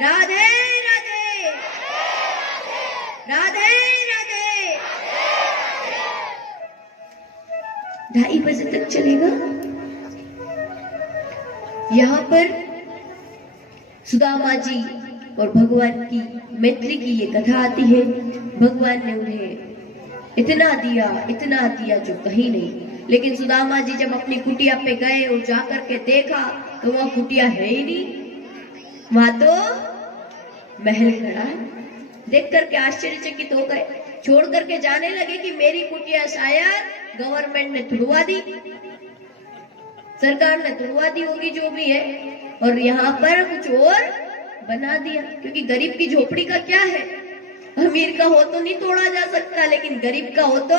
राधे राधे, राधे राधे। 2:30 बजे तक चलेगा। यहाँ पर सुदामा जी और भगवान की मैत्री की ये कथा आती है। भगवान ने उन्हें इतना दिया जो कहीं नहीं। लेकिन सुदामा जी जब अपनी कुटिया पे गए और जाकर के देखा तो वहां कुटिया है ही नहीं, वहां तो महल खड़ा है। देख करके आश्चर्यचकित हो गए, छोड़ करके जाने लगे कि मेरी कुटिया शायद गवर्नमेंट ने तुड़वा दी, सरकार ने तुड़वा दी होगी जो भी है, और यहाँ पर कुछ और बना दिया। क्योंकि गरीब की झोपड़ी का क्या है, अमीर का हो तो नहीं तोड़ा जा सकता, लेकिन गरीब का हो तो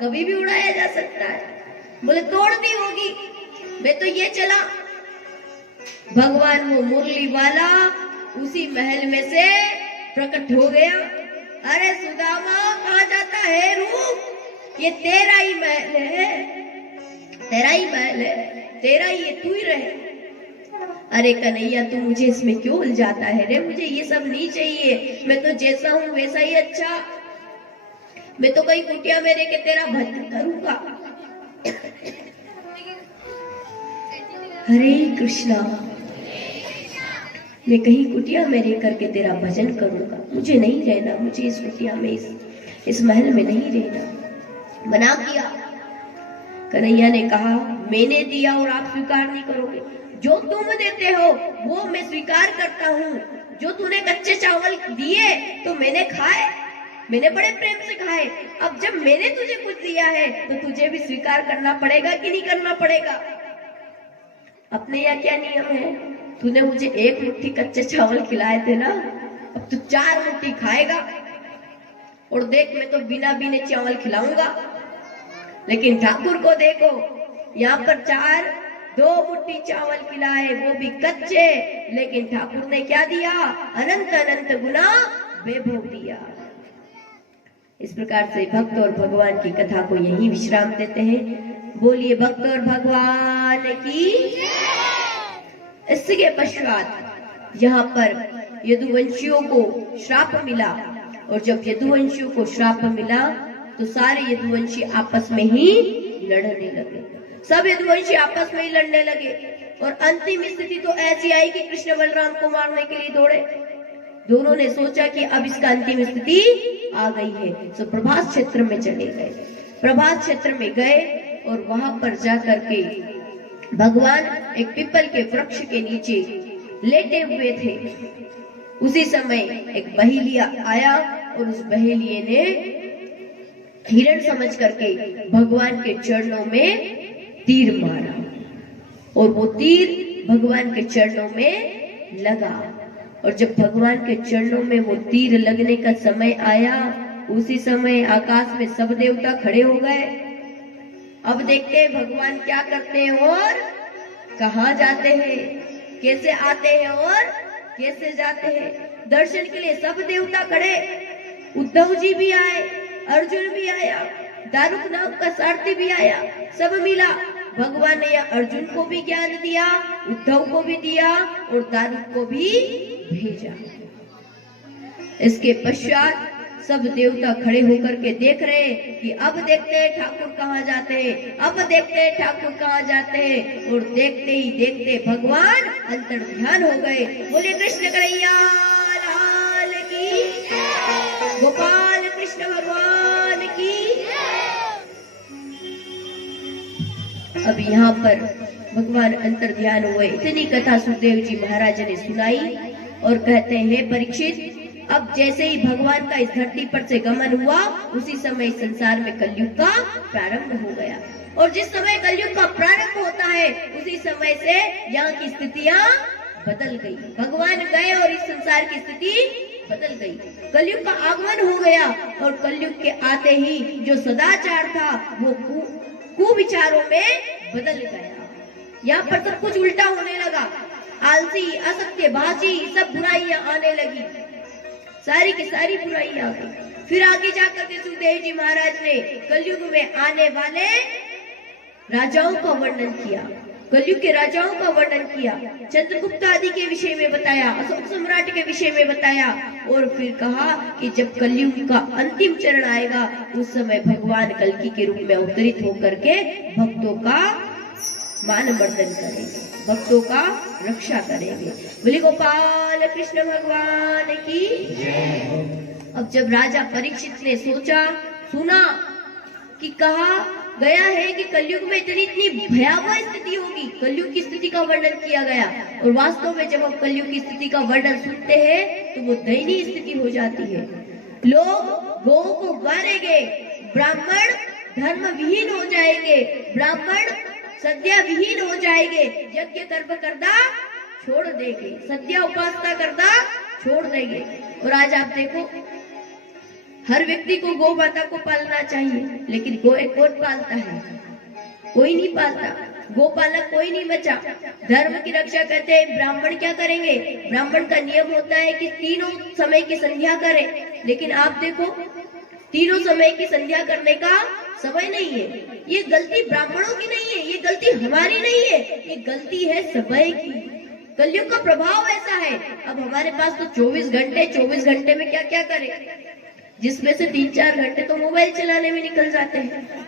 कभी भी उड़ाया जा सकता है। बोले तोड़ दी होगी, वे तो ये चला। भगवान वो मुरली वाला उसी महल में से प्रकट हो गया। अरे सुदामा कहाँ जाता है रूप, ये तेरा ही महल है, तेरा ही महल है, तेरा ही, ये तू ही रहे। अरे कन्हैया तू मुझे इसमें क्यों उलझाता है रे, मुझे ये सब नहीं चाहिए, मैं तो जैसा हूँ वैसा ही अच्छा। मैं तो कहीं कुटिया में रह के तेरा भजन करूंगा। हरे कृष्णा, मैं कहीं कुटिया में रह करके तेरा भजन करूंगा, मुझे नहीं रहना, मुझे इस कुटिया में इस महल में नहीं रहना। मना किया। कन्हैया ने कहा मैंने दिया और आप स्वीकार नहीं करोगे, जो तुम देते हो वो मैं स्वीकार करता हूँ। जो तूने कच्चे चावल दिए तो मैंने खाए, मैंने बड़े प्रेम से खाए। अब जब मैंने तुझे कुछ दिया है तो तुझे भी स्वीकार करना पड़ेगा कि नहीं करना पड़ेगा। अपने यहाँ क्या नियम है, तूने मुझे 1 मुट्ठी कच्चे चावल खिलाए थे ना, अब तू 4 मुट्ठी खाएगा। और देख मैं तो बिना बिने चावल खिलाऊंगा, लेकिन ठाकुर को देखो यहाँ पर 2 मुट्ठी चावल खिलाए, वो भी कच्चे, लेकिन ठाकुर ने क्या दिया, अनंत अनंत गुना वैभव दिया। इस प्रकार से भक्त और भगवान की कथा को यही विश्राम देते हैं। बोलिए भक्त और भगवान की। इसके पश्चात यहाँ पर यदुवंशियों को श्राप मिला, और जब यदुवंशियों को श्राप मिला तो सारे यदुवंशी आपस में ही लड़ने लगे। सब यदुवंशी आपस में ही लड़ने लगे, और अंतिम स्थिति तो ऐसी आई कि कृष्ण बलराम को मारने के लिए दौड़े। दोनों ने सोचा कि अब इसका अंतिम स्थिति आ गई है, तो प्रभास क्षेत्र में चले गए। प्रभास क्षेत्र में गए और वहां पर जाकर के भगवान एक पीपल के वृक्ष के नीचे लेटे हुए थे। उसी समय एक बहेलिया आया और उस बहेलिये ने हिरण समझ करके भगवान के चरणों में तीर मारा, और वो तीर भगवान के चरणों में लगा। और जब भगवान के चरणों में वो तीर लगने का समय आया, उसी समय आकाश में सब देवता खड़े हो गए। अब देखते हैं भगवान क्या करते हैं और कहाँ जाते हैं, कैसे आते हैं और कैसे जाते हैं। दर्शन के लिए सब देवता खड़े, उद्धव जी भी आए, अर्जुन भी आया, दारुक नाम का सारथी भी आया, सब मिला। भगवान ने अर्जुन को भी ज्ञान दिया, उद्धव को भी दिया और दारुक को भी भेजा। इसके पश्चात सब देवता खड़े होकर के देख रहे हैं कि अब देखते हैं ठाकुर कहाँ जाते हैं, अब देखते हैं ठाकुर कहाँ जाते हैं। और देखते ही देखते भगवान अंतर्ध्यान हो गए। बोले कृष्ण कन्हैया लाल की, गोपाल कृष्ण भगवान की। अब यहाँ पर भगवान अंतर्ध्यान हुए। इतनी कथा सुखदेव जी महाराज ने सुनाई और कहते हैं परीक्षित, अब जैसे ही भगवान का इस धरती पर से गमन हुआ, उसी समय संसार में कलयुग का प्रारंभ हो गया। और जिस समय कलयुग का प्रारंभ होता है, उसी समय से यहाँ की स्थितियां बदल गई। भगवान गए और इस संसार की स्थिति बदल गई। कलयुग का आगमन हो गया, और कलयुग के आते ही जो सदाचार था वो कुविचारों में बदल गया। यहाँ पर सब कुछ उल्टा होने लगा। आलसी, असत्यभाषी, सब बुराइयां आने लगी, सारी की सारी बुराई आ गई। फिर आगे जाकर के सुखदेव जी महाराज ने कलयुग में आने वाले राजाओं का वर्णन किया। कलयुग के राजाओं का वर्णन किया, चंद्रगुप्त आदि के विषय में बताया, अशोक सम्राट के विषय में बताया और फिर कहा कि जब कलयुग का अंतिम चरण आएगा उस समय भगवान कल्कि के रूप में अवतरित होकर के भक्तों का मान मर्दन करेंगे, भक्तों का रक्षा करेंगे। बोले गोपाल कृष्ण भगवान की। अब जब राजा परीक्षित ने सोचा, सुना कि कहा गया है कि कलयुग में इतनी भयावह स्थिति होगी, कलयुग की स्थिति का वर्णन किया गया और वास्तव में जब हम कलयुग की स्थिति का वर्णन सुनते हैं तो वो दयनीय स्थिति हो जाती है। लोग गौ को मारेंगे, ब्राह्मण धर्म विहीन हो जाएंगे, ब्राह्मण सद्या विहीन हो जाएंगे, यज्ञ कर्म करना छोड़ देंगे, सद्या उपासना करना छोड़ देंगे। और आज आप देखो हर व्यक्ति को गौ माता को पालना चाहिए, लेकिन गौ कौन पालता है? कोई नहीं पालता, गोपालक कोई नहीं बचा। धर्म की रक्षा करते हैं, ब्राह्मण क्या करेंगे? ब्राह्मण का नियम होता है कि तीनों समय की संध्या करें, लेकिन आप देखो तीनों समय की संध्या करने का समय नहीं है। ये गलती ब्राह्मणों की नहीं है, ये गलती हमारी नहीं है, ये गलती है समय की। कलयुग का प्रभाव ऐसा है। अब हमारे पास तो 24 घंटे में क्या क्या करें, जिसमें से 3-4 घंटे तो मोबाइल चलाने में निकल जाते हैं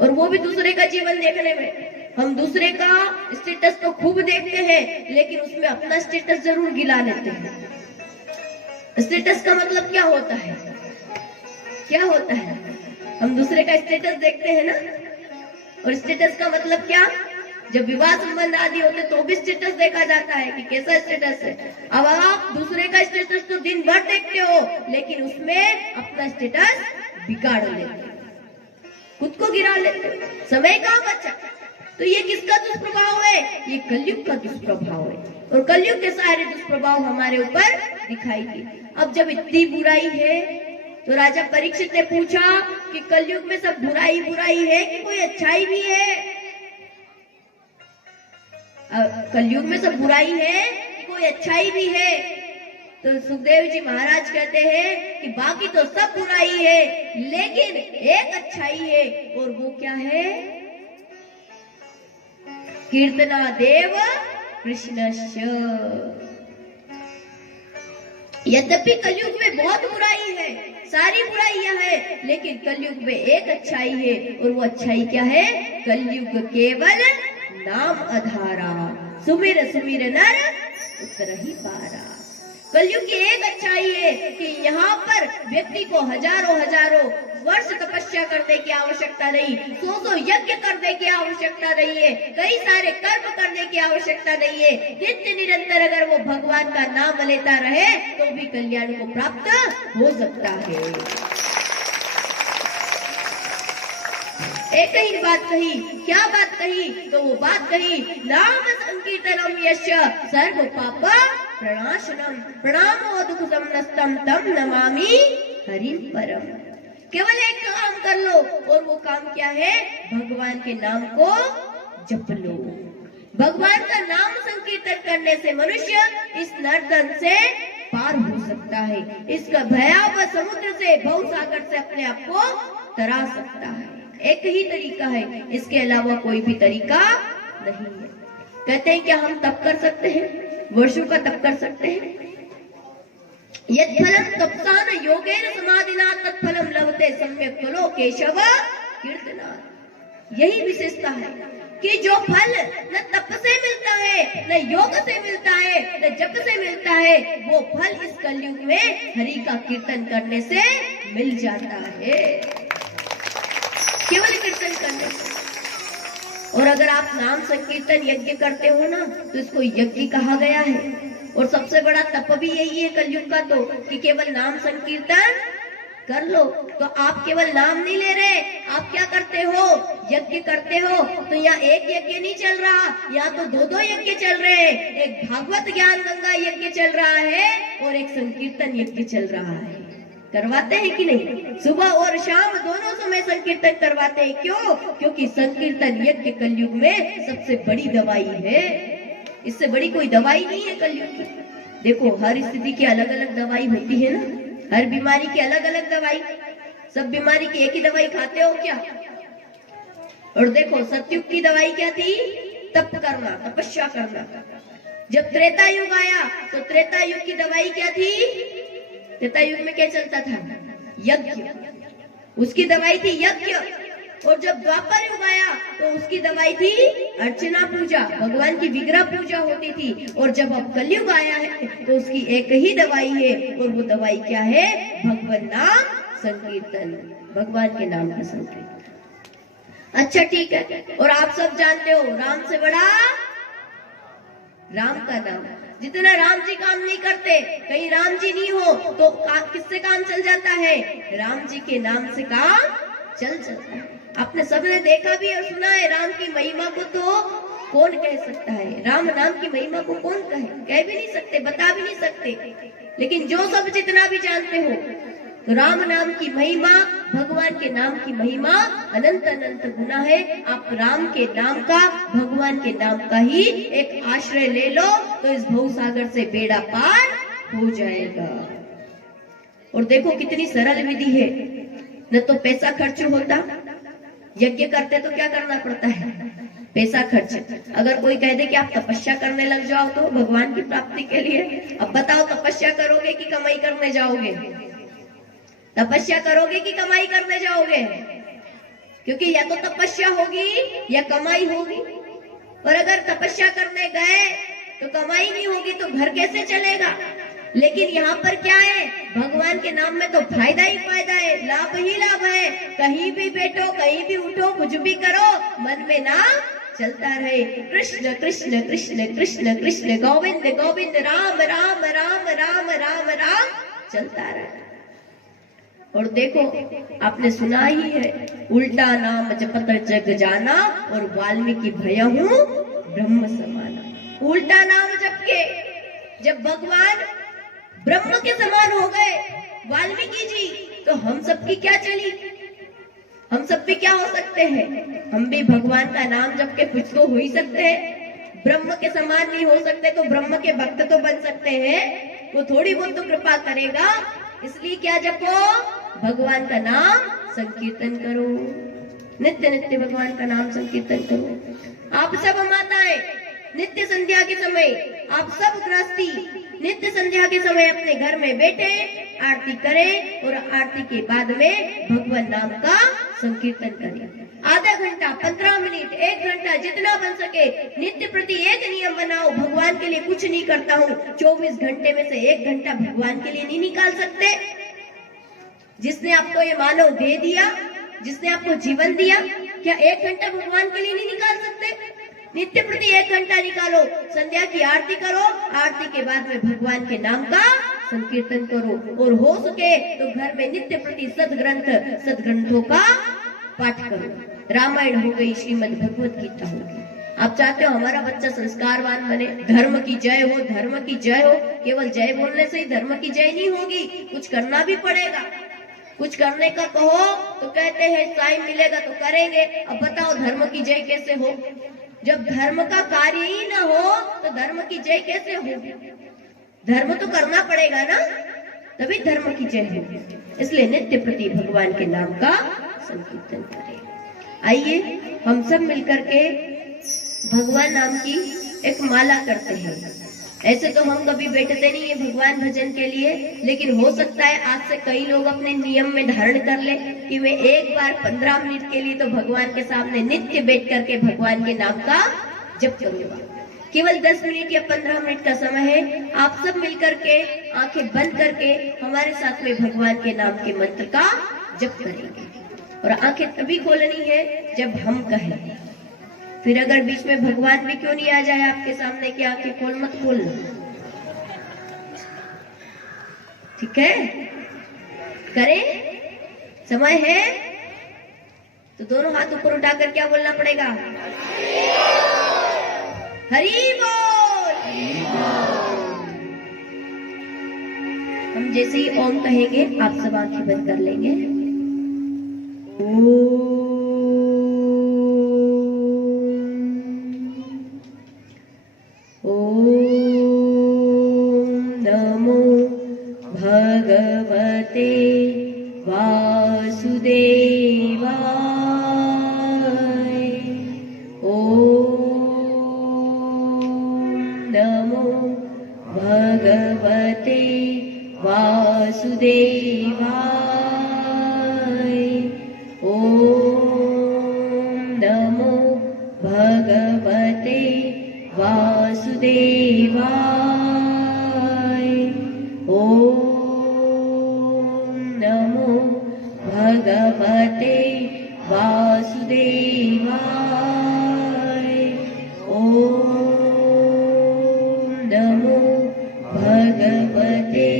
और वो भी दूसरे का जीवन देखने में। हम दूसरे का स्टेटस तो खूब देखते हैं, लेकिन उसमें अपना स्टेटस जरूर गिला लेते हैं। स्टेटस का मतलब क्या होता है? क्या होता है? हम दूसरे का स्टेटस देखते हैं ना, और स्टेटस का मतलब क्या? जब विवाह संबंध आदि होते तो भी स्टेटस देखा जाता है कि कैसा स्टेटस है। अब आप दूसरे का स्टेटस तो दिन भर देखते हो, लेकिन उसमें अपना स्टेटस बिगाड़ लेते हो, खुद को गिरा लेते हो, समय कहाँ बचा? तो ये किसका दुष्प्रभाव है? ये कलयुग का दुष्प्रभाव है और कलयुग के सारे दुष्प्रभाव हमारे ऊपर दिखाई दिए। अब जब इतनी बुराई है तो राजा परीक्षित ने पूछा कि कलयुग में सब बुराई बुराई है कि कोई अच्छाई भी है? कलयुग में सब बुराई है कि कोई अच्छाई भी है? तो सुखदेव जी महाराज कहते हैं कि बाकी तो सब बुराई है, लेकिन एक अच्छाई है, और वो क्या है? कीर्तना देव कृष्णस्य। यद्यपि कलयुग में बहुत बुराई है, सारी बुराइयां है, लेकिन कलयुग में एक अच्छाई है, और वो अच्छाई क्या है? कलयुग केवल नाम आधारा, सुमिर सुमिर नर उतरहि पारा। कलयुग की एक अच्छाई है कि यहाँ पर व्यक्ति को हजारों वर्ष तपस्या करने की आवश्यकता नहीं, 100 यज्ञ करने की आवश्यकता नहीं है, कई सारे कर्म करने की आवश्यकता नहीं है। नित्य निरंतर अगर वो भगवान का नाम लेता रहे तो भी कल्याण को प्राप्त हो सकता है। एक ही बात कही, क्या बात कही? तो वो बात कही, नाम संकीर्तनम यस्य सर्व पाप प्रणाशनम प्रणामो दुख समनस्तम तम नमामि हरि परम। केवल एक काम कर लो, और वो काम क्या है? भगवान के नाम को जप लो। भगवान का नाम संकीर्तन करने से मनुष्य इस नर्तन से पार हो सकता है, इसका भयावह समुद्र से, भवसागर से अपने आप को तरा सकता है। एक ही तरीका है, इसके अलावा कोई भी तरीका नहीं है। कहते हैं क्या हम तप कर सकते हैं? वर्षों का तप कर सकते हैं? यत्फलं तपसान योगेन समाधिना तत्फलं लभते सम्यक फलो केशव कीर्तनात्। यही विशेषता है कि जो फल न तप से मिलता है, न योग से मिलता है, न जप से मिलता है, वो फल इस कलयुग में हरि का कीर्तन करने से मिल जाता है, केवल कीर्तन करने से। और अगर आप नाम संकीर्तन यज्ञ करते हो ना, तो इसको यज्ञ कहा गया है। और सबसे बड़ा तप भी यही है कलयुग का, तो कि केवल नाम संकीर्तन कर लो। तो आप केवल नाम नहीं ले रहे, आप क्या करते हो? यज्ञ करते हो। तो यहाँ एक यज्ञ नहीं चल रहा, यहाँ तो 2 यज्ञ चल रहे हैं। एक भागवत ज्ञान गंगा यज्ञ चल रहा है और एक संकीर्तन यज्ञ चल रहा है। करवाते हैं कि नहीं? सुबह और शाम दोनों समय संकीर्तन करवाते हैं। क्यों? क्योंकि संकीर्तन यज्ञ कलयुग में सबसे बड़ी दवाई है। इससे बड़ी कोई दवाई नहीं है कलयुग की। देखो हर स्थिति की अलग अलग दवाई होती है ना, हर बीमारी की अलग अलग दवाई। सब बीमारी की एक ही दवाई खाते हो क्या? और देखो सतयुग की दवाई क्या थी? तप करना, तपस्या करना। जब त्रेता युग आया तो त्रेता युग की दवाई क्या थी? त्रेता युग में क्या चलता था? यज्ञ, उसकी दवाई थी यज्ञ। और जब द्वापर युग आया तो उसकी दवाई थी अर्चना पूजा, भगवान की विग्रह पूजा होती थी। और जब अब कलयुग आया है तो उसकी एक ही दवाई है, और वो दवाई क्या है? भगवान नाम संकीर्तन, भगवान के नाम का संकीर्तन। अच्छा ठीक है, और आप सब जानते हो राम से बड़ा राम का नाम। जितना राम जी काम नहीं करते, कहीं राम जी नहीं हो तो किससे काम चल जाता है? राम जी के नाम से काम चल जाता है। आपने सबने देखा भी और सुना है, राम की महिमा को तो कौन कह सकता है? राम नाम की महिमा को कौन कह भी नहीं सकते, बता भी नहीं सकते। लेकिन जो सब जितना भी जानते हो तो राम नाम की महिमा, भगवान के नाम की महिमा अनंत अनंत गुना है। आप राम के नाम का, भगवान के नाम का ही एक आश्रय ले लो तो इस भव सागर से बेड़ा पार हो जाएगा। और देखो कितनी सरल विधि है, न तो पैसा खर्च होता। यज्ञ करते तो क्या करना पड़ता है? पैसा खर्च। अगर कोई कह दे कि आप तपस्या करने लग जाओ तो भगवान की प्राप्ति के लिए, अब बताओ तपस्या करोगे कि कमाई करने जाओगे? तपस्या करोगे कि कमाई करने जाओगे? क्योंकि या तो तपस्या होगी या कमाई होगी। और अगर तपस्या करने गए तो कमाई नहीं होगी तो घर कैसे चलेगा? लेकिन यहाँ पर क्या है? भगवान के नाम में तो फायदा ही फायदा है, लाभ ही लाभ है। कहीं भी बैठो, कहीं भी उठो, कुछ भी करो, मन में नाम चलता रहे। कृष्ण कृष्ण कृष्ण कृष्ण कृष्ण गोविंद गोविंद राम राम राम राम राम राम चलता रहे। और देखो आपने सुना ही है, उल्टा नाम जपत जग जाना और वाल्मीकि भयहु ब्रह्म समाना। उल्टा नाम जप के जब भगवान ब्रह्म के समान हो गए वाल्मीकि जी, तो हम सबकी क्या चली? हम सब भी क्या हो सकते हैं? हम भी भगवान का नाम जप के कुछ तो हो ही सकते हैं। ब्रह्म के समान नहीं हो सकते तो ब्रह्म के भक्त तो बन सकते हैं। वो थोड़ी बहुत तो कृपा करेगा। इसलिए क्या जपो? भगवान का नाम संकीर्तन करो, नित्य नित्य भगवान का नाम संकीर्तन करो। आप सब माताएं नित्य संध्या के समय, आप सब गृहस्थी नित्य संध्या के समय अपने घर में बैठे आरती करें और आरती के बाद में भगवान नाम का संकीर्तन करें। आधा घंटा, 15 मिनट, 1 घंटा, जितना बन सके नित्य प्रति एक नियम बनाओ। भगवान के लिए कुछ नहीं करता हूँ, 24 घंटे में से 1 घंटा भगवान के लिए नहीं निकाल सकते? जिसने आपको ये मानव दे दिया, जिसने आपको जीवन दिया, क्या 1 घंटा भगवान के लिए नहीं निकाल सकते? नित्य प्रति 1 घंटा निकालो, संध्या की आरती करो, आरती के बाद में भगवान के नाम का संकीर्तन करो। और हो सके तो घर में नित्य प्रति सदग्रंथों का पाठ करो। रामायण हो गई, श्रीमद् भगवत गीता होगी। आप चाहते हो हमारा बच्चा संस्कारवान बने, धर्म की जय हो, धर्म की जय हो। केवल जय बोलने से ही धर्म की जय नहीं होगी, कुछ करना भी पड़ेगा। कुछ करने का कहो तो कहते हैं टाइम मिलेगा तो करेंगे। अब बताओ धर्म की जय कैसे हो? जब धर्म का कार्य ही ना हो तो धर्म की जय कैसे होगी? धर्म तो करना पड़ेगा ना, तभी धर्म की जय होगी। इसलिए नित्य प्रति भगवान के नाम का संकीर्तन करें। आइए हम सब मिलकर के भगवान नाम की एक माला करते हैं। ऐसे तो हम कभी बैठते नहीं है भगवान भजन के लिए, लेकिन हो सकता है आज से कई लोग अपने नियम में धारण कर ले कि मैं एक बार 15 मिनट के लिए तो भगवान के सामने नित्य बैठ करके भगवान के नाम का जप करूंगा। केवल 10 मिनट या 15 मिनट का समय है। आप सब मिलकर के आंखें बंद करके हमारे साथ में भगवान के नाम के मंत्र का जप करेंगे। और आंखें तभी खोलनी है जब हम कहें। फिर अगर बीच में भगवान भी क्यों नहीं आ जाए आपके सामने कि आंखें खोल मत खोलना, ठीक है? करें? समय है तो दोनों हाथ ऊपर उठाकर क्या बोलना पड़ेगा? हरि बोल। हम जैसे ही ओम कहेंगे आप सब आंखें बंद कर लेंगे। भगवते वासुदेवाय। भगवते वासुदेवाय। ओम नमो भगवते वासुदेवाय। ओम नमो भगवते वासुदेवाय। ओम नमो भगवते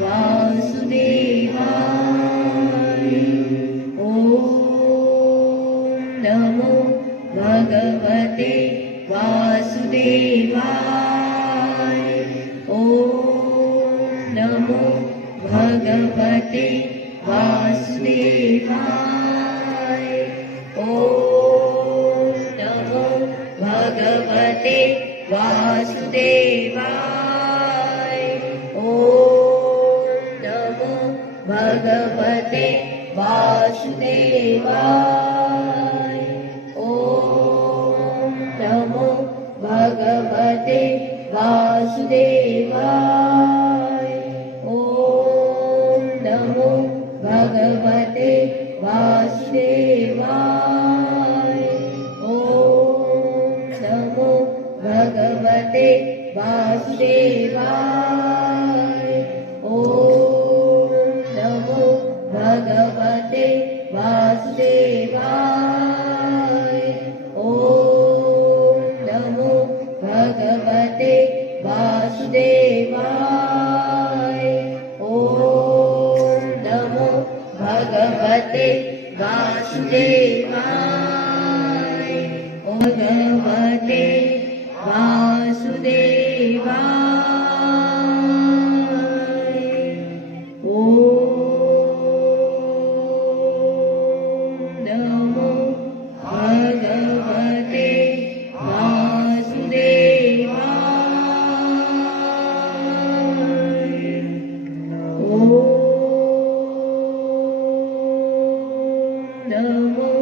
वासुदेवाय। ओम नमो भगवते वासुदेवाय। ओम नमो भगवते वासुदेवाय। ओम नमो भगवते वासुदेवाय। ओम नमो भगवते वासुदेवाय। ओम नमो भगवते वासुदेवाय। ओम नमो भगवते वासुदेवाय। ओम नमो भगवते वासुदेवाय। ओम नमो भगवते वासुदेवाय। ओम नमो भगवते वासुदेवाय। ओम नमो भगवते वासुदेवाय। ओम भगवते वासुदेवाय। ओम नमो भगवते वासुदेवाय। ओम नमो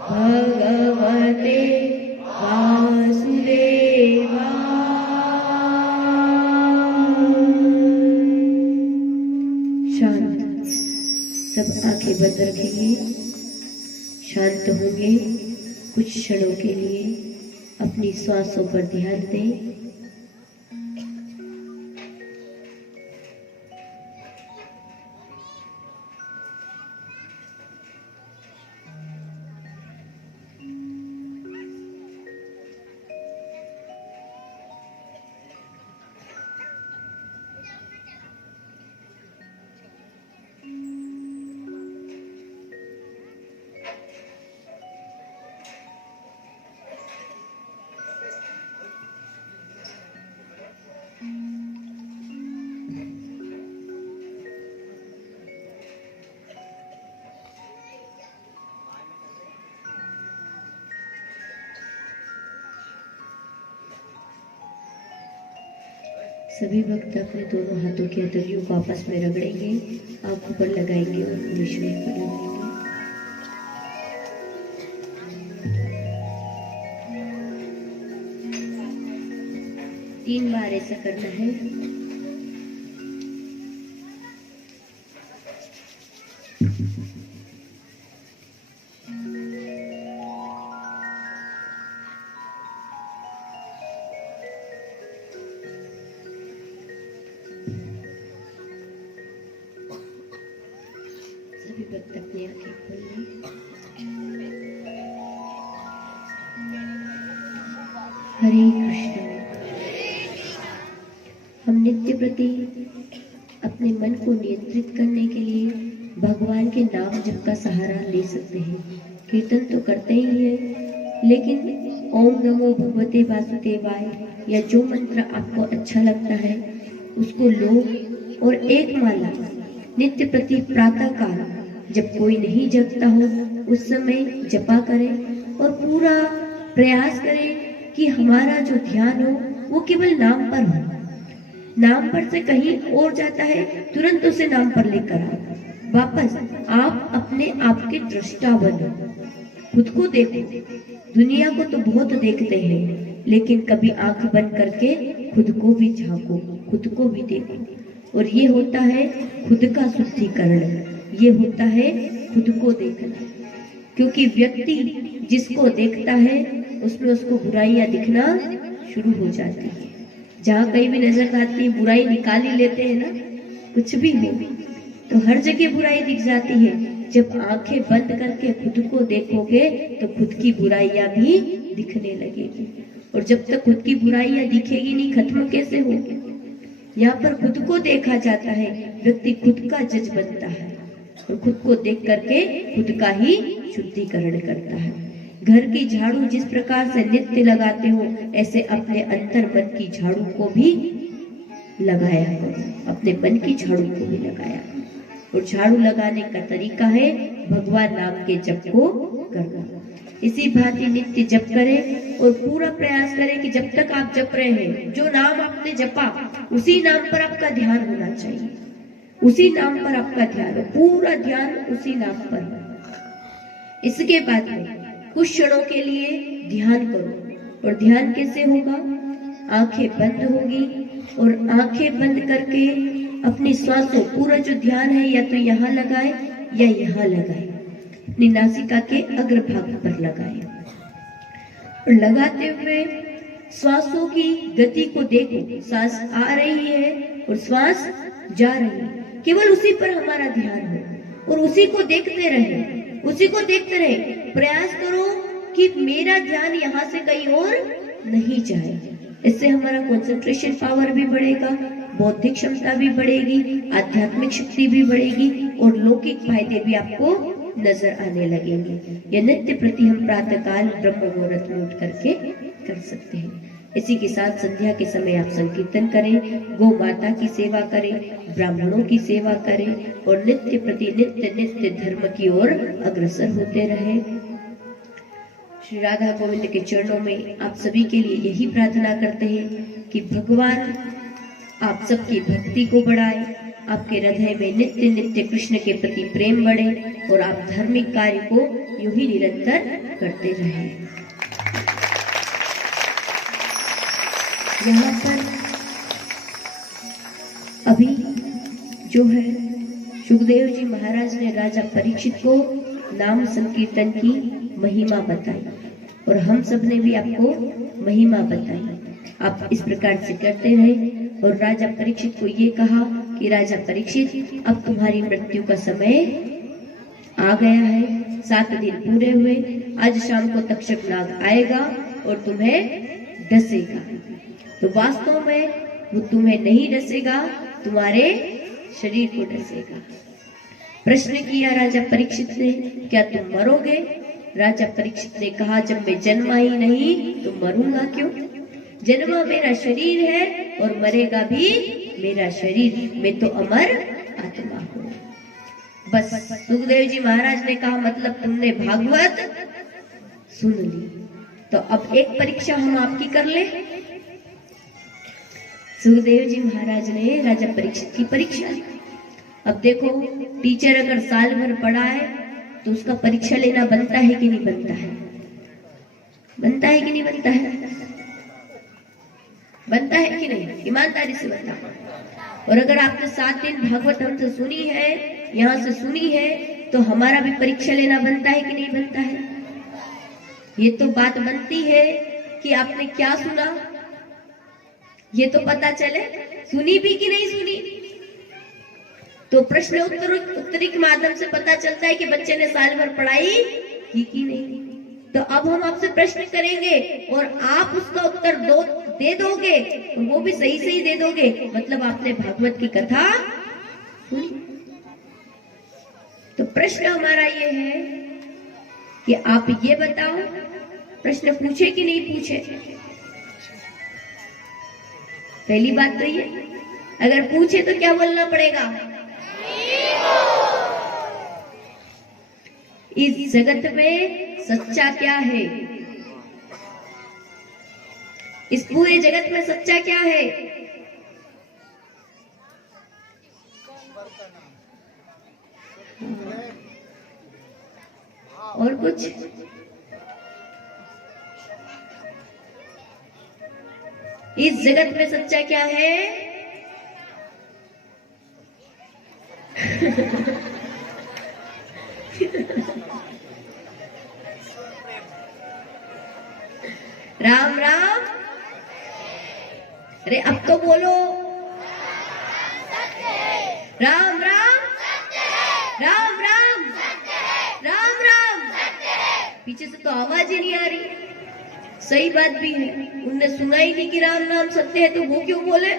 भगवते वासुदेवाय। शांत। सब आंखें बंद रखेंगे, शांत होंगे। कुछ क्षणों के लिए अपनी श्वासों पर ध्यान दें। सभी भक्त अपने दोनों हाथों की हथेलियों को आपस में रगड़ेंगे, आंखों पर लगाएंगे और निश्चय पर लगाएंगे। तीन बार ऐसा करना है। सभी भक्त अपनी आंखें खोल लें। हरे कृष्ण। हम नित्य प्रति अपने मन को नियंत्रित करने के लिए भगवान के नाम जप का सहारा ले सकते हैं। कीर्तन तो करते ही हैं, लेकिन ओम नमो भगवते वासुदेवाय या जो मंत्र आपको अच्छा लगता है उसको लो और एक माला नित्य प्रति प्रातः काल जब कोई नहीं जगता हो उस समय जपा करें और पूरा प्रयास करें कि हमारा जो ध्यान हो वो केवल नाम पर हो। नाम पर से कहीं और जाता है, तुरंत उसे नाम पर लेकर आओ। वापस आप अपने आप के दृष्टा बनो, खुद को देखो। दुनिया को तो बहुत देखते हैं, लेकिन कभी आंख बंद करके खुद को भी झांको, खुद को भी देखो। और ये होता है खुद का शुद्धिकरण, ये होता है खुद को देखना। क्योंकि व्यक्ति जिसको देखता है उसमें उसको बुराइयां दिखना शुरू हो जाती है। जहाँ कहीं भी नजर आती है बुराई निकाल ही लेते हैं ना, कुछ भी हो तो हर जगह बुराई दिख जाती है। जब आंखें बंद करके खुद को देखोगे तो खुद की बुराइयां भी दिखने लगेगी। और जब तक खुद की बुराइयां दिखेगी नहीं, खत्म कैसे होगी? यहाँ पर खुद को देखा जाता है, व्यक्ति खुद का जज बनता है और खुद को देख करके खुद का ही शुद्धिकरण करता है। घर की झाड़ू जिस प्रकार से नित्य लगाते हो, ऐसे अपने अंतर मन की झाड़ू को भी लगाया करो, अपने मन की झाड़ू को भी लगाया करो। और झाड़ू लगाने का तरीका है भगवान नाम के जप को करना। इसी भांति नित्य जप करें और पूरा प्रयास करें कि जब तक आप जप रहे हैं, जो नाम आपने जपा उसी नाम पर आपका ध्यान होना चाहिए, उसी नाम पर आपका ध्यान हो, पूरा ध्यान उसी नाम पर हो। इसके बाद में कुछ क्षणों के लिए ध्यान करो। और ध्यान कैसे होगा? आंखें बंद होगी और आंखें बंद करके अपनी श्वासों, पूरा जो ध्यान है या तो यहाँ लगाए या यहाँ लगाए, अपनी नासिका के अग्रभाग पर लगाए। और लगाते हुए श्वासों की गति को देखो, सांस आ रही है और श्वास जा रही है, केवल उसी पर हमारा ध्यान हो और उसी को देखते रहे, उसी को देखते रहे। प्रयास करो कि मेरा ध्यान यहाँ से कहीं और नहीं जाए। इससे हमारा कंसंट्रेशन पावर भी बढ़ेगा, बौद्धिक क्षमता भी बढ़ेगी, आध्यात्मिक शक्ति भी बढ़ेगी और लौकिक फायदे भी आपको नजर आने लगेंगे। यह नित्य प्रति हम प्रातःकाल ब्रह्म मुहूर्त में उठ करके कर सकते हैं। इसी के साथ संध्या के समय आप संकीर्तन करें, गौ माता की सेवा करें, ब्राह्मणों की सेवा करें और नित्य प्रति नित्य धर्म की ओर अग्रसर होते रहे। श्री राधा गोविंद के चरणों में आप सभी के लिए यही प्रार्थना करते हैं कि भगवान आप सबकी भक्ति को बढ़ाए, आपके हृदय में नित्य नित्य कृष्ण के प्रति प्रेम बढ़े और आप धार्मिक कार्य को यूं ही निरंतर करते रहें। यहाँ पर अभी जो है सुखदेव जी महाराज ने राजा परीक्षित को नाम संकीर्तन की महिमा बताई और हम सब ने भी आपको महिमा बताई। आप इस प्रकार से करते रहे और राजा परीक्षित को ये कहा कि राजा परीक्षित, अब तुम्हारी मृत्यु का समय आ गया है, 7 दिन पूरे हुए, आज शाम को तक्षक नाग आएगा और तुम्हें डसेगा। तो वास्तव में वो तुम्हें नहीं डसेगा, तुम्हारे शरीर को डसेगा। प्रश्न किया राजा परीक्षित ने, क्या तुम मरोगे? राजा परीक्षित ने कहा, जब मैं जन्मा ही नहीं तो मरूंगा क्यों? जन्मा मेरा शरीर है और मरेगा भी मेरा शरीर, मैं तो अमर आत्मा हूँ। बस सुखदेव जी महाराज ने कहा, मतलब तुमने भागवत सुन ली, तो अब एक परीक्षा हम आपकी कर ले। सुखदेव जी महाराज ने राजा परीक्षित की परीक्षा ली। अब देखो, टीचर अगर साल भर पढ़ाए तो उसका परीक्षा लेना बनता है कि नहीं बनता है? बनता है कि नहीं बनता है? बनता है कि नहीं? ईमानदारी से बनता है। और अगर आपने 7 दिन भागवत हमसे सुनी है, यहाँ से सुनी है, तो हमारा भी परीक्षा लेना बनता है कि नहीं बनता है? ये तो बात बनती है कि आपने क्या सुना, ये तो पता चले, सुनी भी कि नहीं सुनी। तो प्रश्न उत्तरी के माध्यम से पता चलता है कि बच्चे ने साल भर पढ़ाई की कि नहीं। तो अब हम आपसे प्रश्न करेंगे और आप उसका उत्तर दे दोगे, तो वो भी सही सही दे दोगे, मतलब आपने भागवत की कथा सुनी। तो प्रश्न हमारा ये है कि आप ये बताओ, प्रश्न पूछे कि नहीं पूछे? पहली बात तो ये, अगर पूछे तो क्या बोलना पड़ेगा? इस जगत में सच्चा क्या है? इस पूरे जगत में सच्चा क्या है? और कुछ? इस जगत में सच्चा क्या है? राम राम। अरे अब तो बोलो। राम राम। राम राम। राम राम। पीछे से तो आवाज ही नहीं आ रही। सही बात भी है, उनने सुना ही नहीं कि राम नाम सत्य है, तो वो क्यों बोले?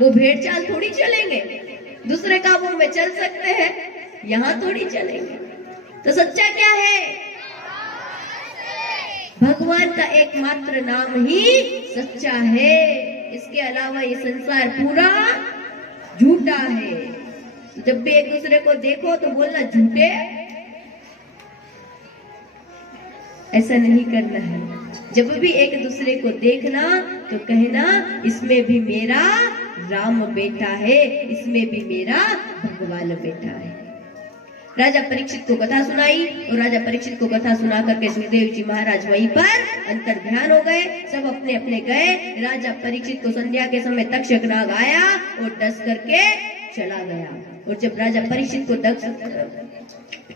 वो भेड़ चाल थोड़ी चलेंगे, दूसरे कामों में चल सकते हैं, यहाँ थोड़ी चलेंगे। तो सच्चा क्या है? भगवान का एकमात्र नाम ही सच्चा है। इसके अलावा ये संसार पूरा झूठा है। तो जब भी एक दूसरे को देखो तो बोलना झूठे, ऐसा नहीं करना है। जब भी एक दूसरे को देखना तो कहना इसमें भी मेरा राम बेटा है, इसमें भी मेरा भगवान बेटा है। राजा परीक्षित को कथा सुनाई और राजा परीक्षित को कथा सुना करके सुखदेव जी महाराज वहीं पर अंतर ध्यान हो गए। सब अपने अपने गए। राजा परीक्षित को संध्या के समय तक्षक नाग आया और डस करके चला गया। और जब राजा परीक्षित को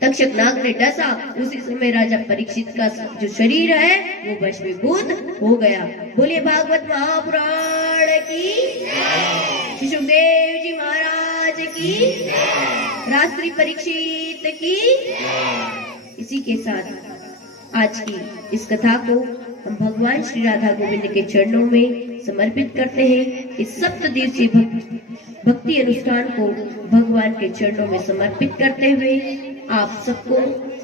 तक्षक नाग ने डसा, उसी समय राजा परीक्षित का जो शरीर है वो भस्मीभूत हो गया। बोलिए भागवत महापुराण की, सुखदेव जी महाराज की, राष्ट्रीय परीक्षित की। इसी के साथ आज की इस कथा को हम भगवान श्री राधा गोविंद के चरणों में समर्पित करते हैं। इस 7 दिवसीय भक्ति अनुष्ठान को भगवान के चरणों में समर्पित करते हुए आप सबको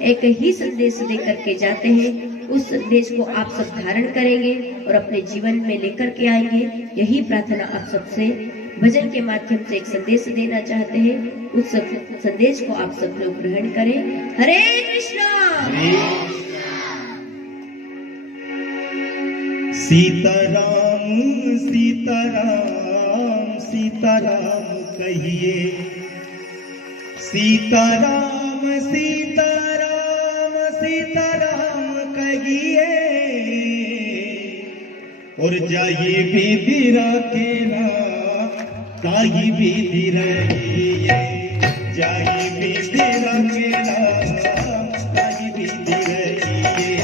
एक ही संदेश दे करके जाते हैं। उस संदेश को आप सब धारण करेंगे और अपने जीवन में लेकर के आएंगे। यही प्रार्थना आप सबसे भजन के माध्यम से एक संदेश देना चाहते हैं। उस संदेश को आप सब लोग ग्रहण करें। हरे कृष्णा। सीताराम सीताराम सीताराम कहिए, सीताराम सीताराम सीताराम कहिए, और जाइए विधि राखेला ताई विधि रहिए, जाइए विधि राखेला ताई विधि रहिए,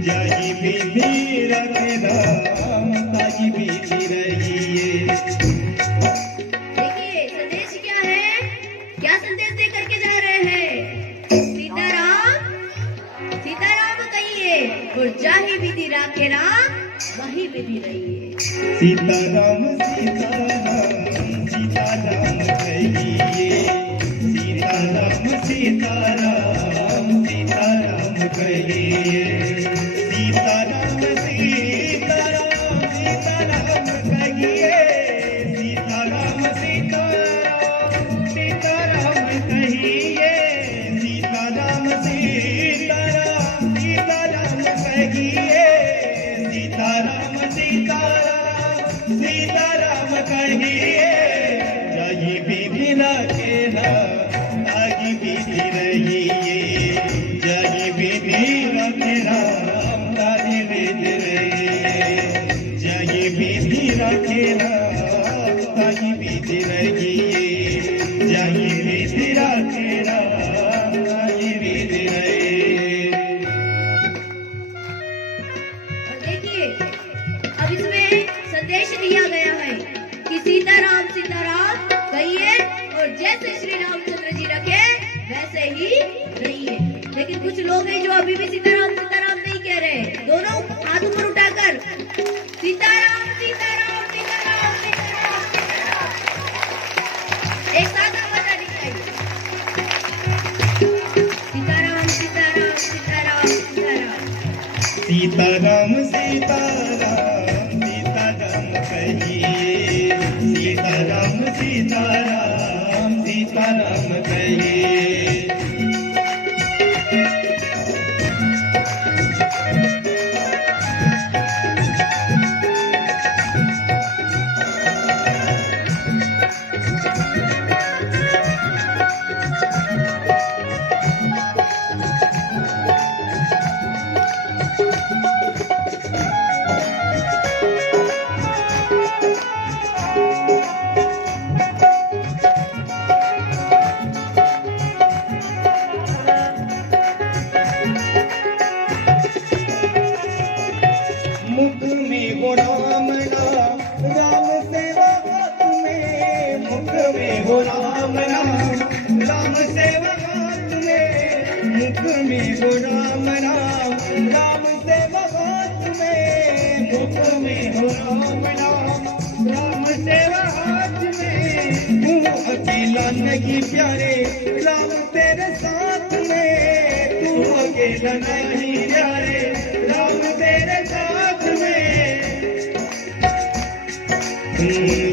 जाइए विधि राखेला ताई विधि रहिए। देखिए संदेश क्या है, क्या संदेश दे करके जा रहे हैं? सीताराम सीताराम कहिए और जाहि विधि राखेला वही विधि रहिए। सीताराम सीताराम सीताराम कहिए, सीताराम सीताराम सीताराम कहिए, सीताराम सीताराम सीताराम कहिए, सीताराम सीताराम सीताराम कहिए, सीताराम सीताराम सीताराम कहिए, सीताराम सीताराम सीताराम कहिए, जाइए विधि राखेला ताई विधि रहिए, जाइए विधि राखेला ताई विधि रहिए, जाइए विधि राखेला ताई विधि रहिए, जाइए विधि राखेला ताई विधि रहिए। देखिए अब इसमें संदेश दिया गया है कि सीताराम सीताराम कहिए और जैसे श्री रामचंद्र जी रखे वैसे ही रहिए। लेकिन कुछ लोग हैं जो अभी भी सीताराम सीताराम नहीं कह रहे। दोनों हाथ ऊपर उठाकर सीताराम सीताराम सीताराम सीताराम सीताराम, एक साथ आवाज आनी चाहिए। सीताराम सीताराम सीताराम सीताराम, सीताराम सीताराम सीताराम कहिए, सीताराम सीताराम सीताराम कहिए। अकेला नहीं प्यारे, राम तेरे साथ में, तू अकेला नहीं प्यारे, राम तेरे साथ में।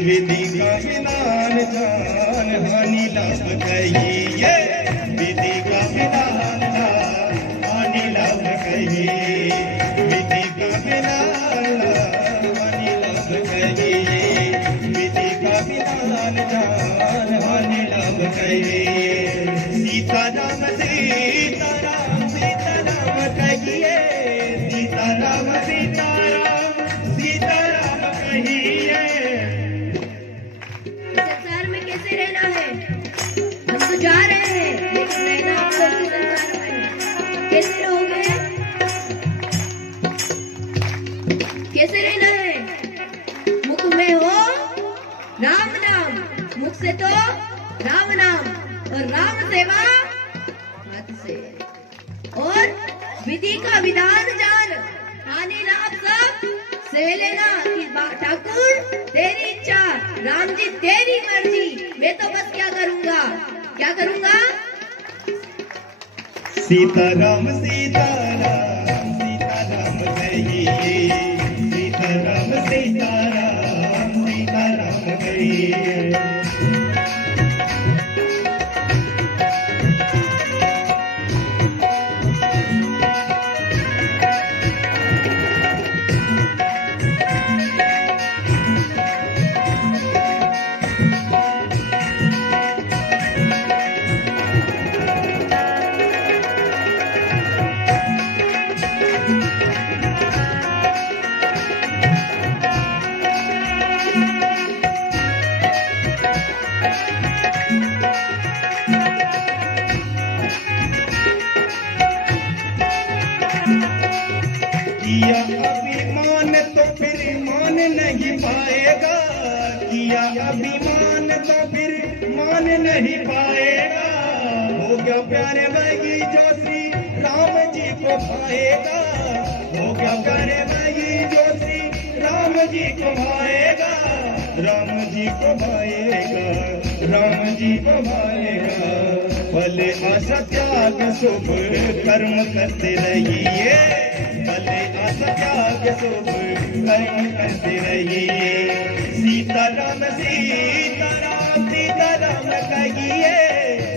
विधि का विधान जान, हानि लाभ कहिए, विधि का विधान जान, हानि लाभ कहिए, विधि का विधान हानि लाभ कहिए, विधि का विधान जान, हानि लाभ कहिए। सीताराम सीताराम सीताराम कहिए, सीताराम सीताराम सीताराम कहिए। संसार में कैसे रहना है? हम तो जा रहे हैं, लेकिन रहना आपको इसी संसार में है। कैसे रहोगे? कैसे रहना है? मुख में हो राम नाम, मुख से तो राम नाम, और राम सेवा हाथ से, और विधि का विधान जान, हानि लाभ सब सह लेना। कि ठाकुर तेरी इच्छा, राम जी तेरी मर्जी, मैं तो बस क्या करूंगा, क्या करूंगा? सीताराम सीताराम सीताराम कहिए, सीताराम सीताराम सीताराम कहिए। किया अभिमान तो फिर मान नहीं पाएगा, किया अभिमान तो फिर मान नहीं पाएगा। हो गया प्यारे भाई जो श्री राम जी को भाएगा, हो गया प्यारे भाई जो श्री राम जी को भाएगा, राम जी को भाएगा, राम जी को भाएगा। भले आशा त्याग शुभ कर्म करते रहिए, भले आशा त्याग शुभ कर्म करते रहिए। सीताराम सीताराम सीताराम कहिए,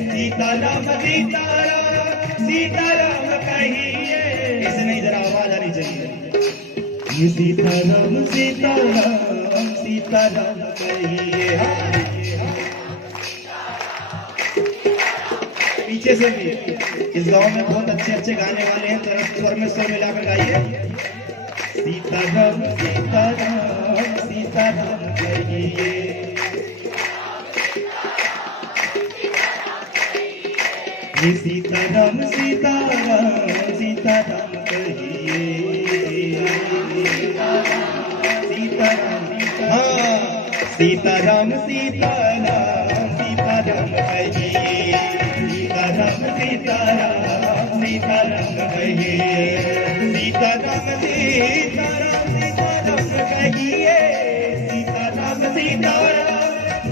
सीताराम सीताराम सीताराम कहिए। ऐसे नहीं, जरा आवाज आनी चाहिए। सीताराम सीताराम सीताराम कहिए। पीछे से भी इस गांव में बहुत अच्छे अच्छे गाने वाले हैं, तो स्वर में स्वर मिलाकर गाइए। सीताराम सीताराम सीताराम कहिए, सीताराम सीताराम सीताराम कहिए, सीताराम हाँ, सीताराम सीताराम सीताराम कहिए, सीताराम सीताराम सीताराम कहिए, सीताराम सीताराम सीताराम कहिए, सीताराम सीताराम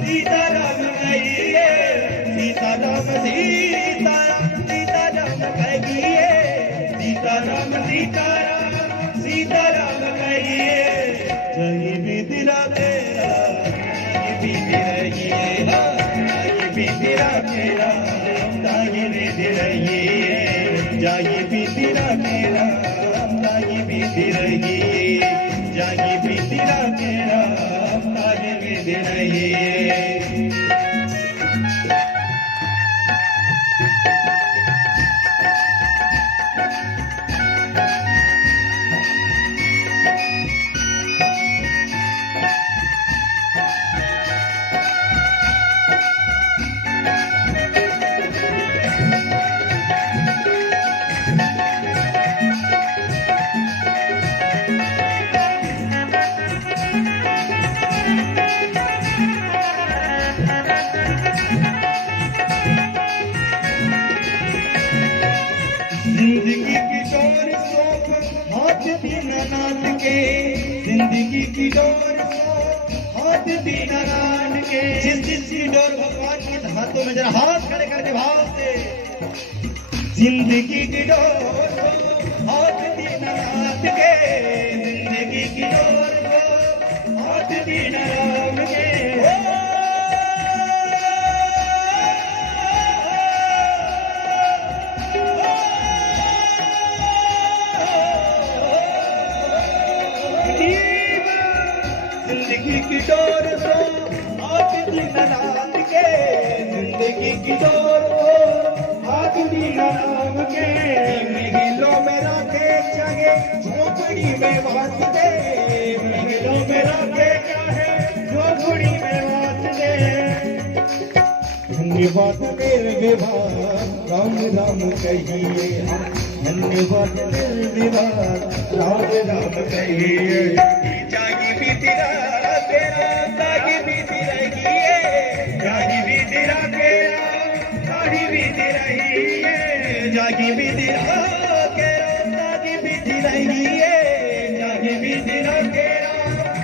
सीताराम कहिए, सीताराम सीताराम सीताराम कहिए, सीताराम सीताराम सीताराम कहिए। जय विधिरा तेरा, जय विधि रहिए, जय विधिरा तेरा, जय विधि रहिए, जय विधिरा तेरा, जय विधि रहिए, जय विधिरा तेरा, जय विधि रहिए। दीन रान के। जिस जिस की डोर भगवान की हाथों में जरा हाथ खड़े करके भाव से, जिंदगी की डोर को हाथ दीनानाथ के, जिंदगी की डोर को हाथ दीन राम के। जिंदगी की डोर को हाथ दीनानाथ के, जिंदगी की डोर को हाथ दीनानाथ के। महलों में राखे जागे झोपड़ी में बात दे, महलों में राखे क्या है झोपड़ी में बात दे। धन्यवाद मेरे विवाह राम राम कहिए, धन्यवाद मेरे विवाह राम राम कहिए। जागी भी तेरा तेरा जागी भी तेरा ही है, जागी भी तेरा तेरा जागी भी तेरा ही है, जागी भी तेरा तेरा जागी भी तेरा ही है, जागी भी तेरा तेरा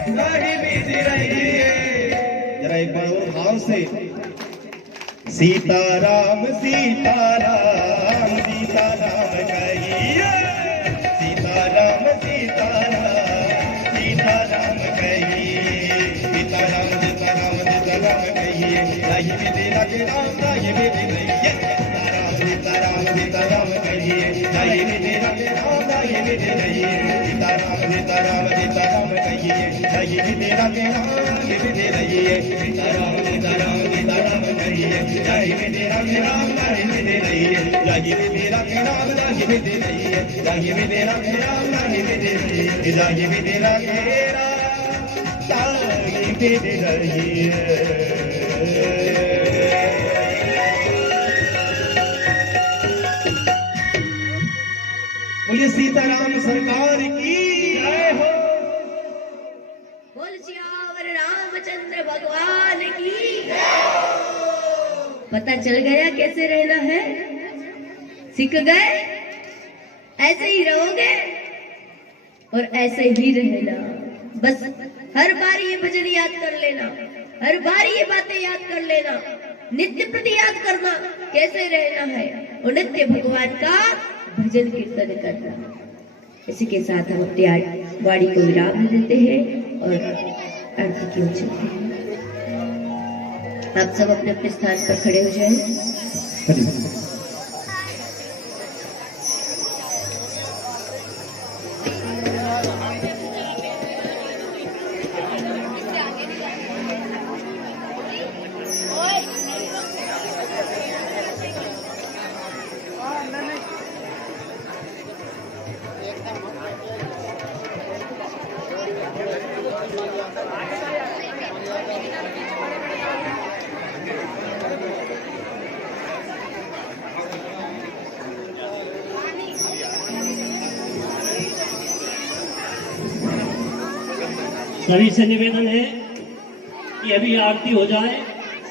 जागी भी तेरा ही है। जरा एक बार और भाव से, सीताराम सीताराम सीताराम कहिए, सीताराम सीताराम सीताराम कहिए, सीताराम सीताराम सीताराम कहिए। राही में तेरा राम राही में तेरा, सीताराम सीताराम सीताराम कहिए, राही में तेरा राम राही में तेरा, सीताराम सीताराम सीताराम कहिए, राही में तेरा राम राही में तेरा, सीताराम सीताराम सीताराम कहिए, राही में तेरा राम राही में तेरा, राही में तेरा राम राही में तेरा, राही में तेरा राम राही में तेरा, राही में तेरा तेरा ताई दे रही है। बोलिए सीताराम सरकार की जय हो। बोल सियावर रामचंद्र भगवान की। पता चल गया कैसे रहना है? सीख गए? ऐसे ही रहोगे और ऐसे ही रहना। बस हर बार ये भजन याद कर लेना, हर बार ये बातें याद कर लेना, नित्य प्रति याद करना कैसे रहना है और नित्य भगवान का भजन कीर्तन करना। इसी के साथ हम अपनी वाणी को विराम देते हैं और आरती की ओर चलते हैं। आप सब अपने अपने स्थान पर खड़े हो जाएं। सभी से निवेदन है कि अभी आरती हो जाए,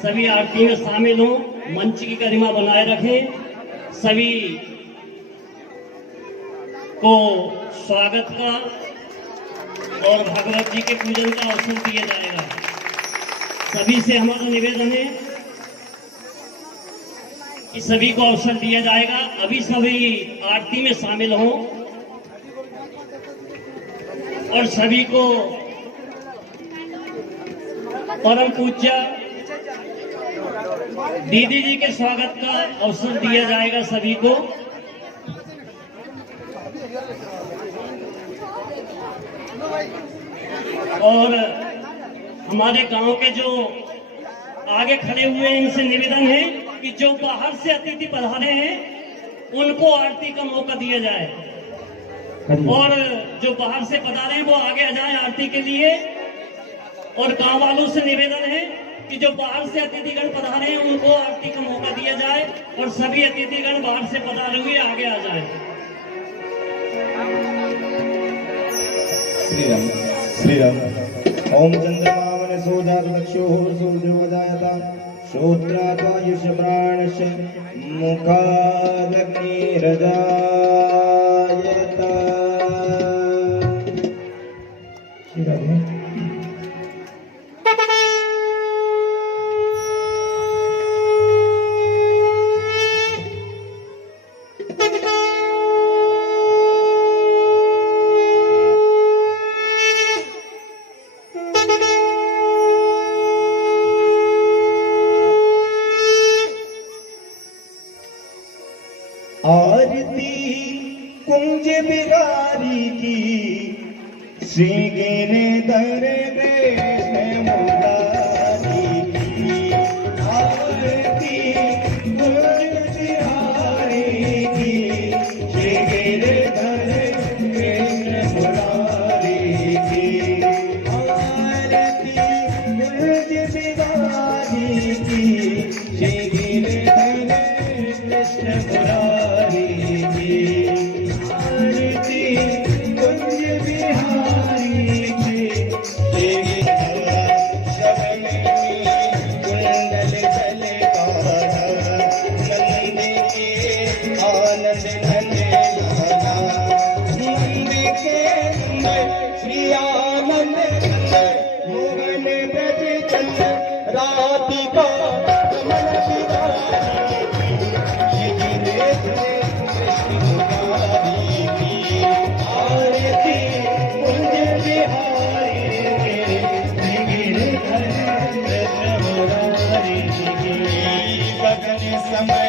सभी आरती में शामिल हों, मंच की गरिमा बनाए रखें। सभी को स्वागत का और भगवत जी के पूजन का अवसर दिया जाएगा। सभी से हमारा निवेदन है कि सभी को अवसर दिया जाएगा। अभी सभी आरती में शामिल हों और सभी को परम पूज्य दीदी जी के स्वागत का अवसर दिया जाएगा सभी को। और हमारे गांव के जो आगे खड़े हुए हैं इनसे निवेदन है कि जो बाहर से अतिथि पधारे हैं उनको आरती का मौका दिया जाए और जो बाहर से पधारे हैं वो आगे आ जाए आरती के लिए। और गांव वालों से निवेदन है कि जो बाहर से अतिथिगण पधारे हैं उनको आरती का मौका दिया जाए और सभी अतिथिगण बाहर से पधारे हुए आगे आ जाए। श्री राम श्री राम। ओम चंद्रमा मन सोजात लक्ष्यो सूर्योदयता श्रोत्रायुष प्राणश मुखादग्निरजायत। श्री राधे। आरती कुंज बिहारी की, श्री गिरधर कृष्ण मुरारी की। आरती कुंज बिहारी की, श्री गिरधर कृष्ण मुरारी की। आरती कुंज बिहारी की, श्री गिरधर कृष्ण मुरारी की। आरती कुंज बिहारी की, श्री शवन में कुंडल झलकारा, नंद के आनंद नंद लाला। नंद के नंद श्री आनंद नंद, मोहन ब्रज चंद राधिका कमल बिहारी। श्री गिरधर कृष्ण मुरारी की। आरती कुंज बिहारी की, श्री गिरधर कृष्ण मुरारी की। गगन समय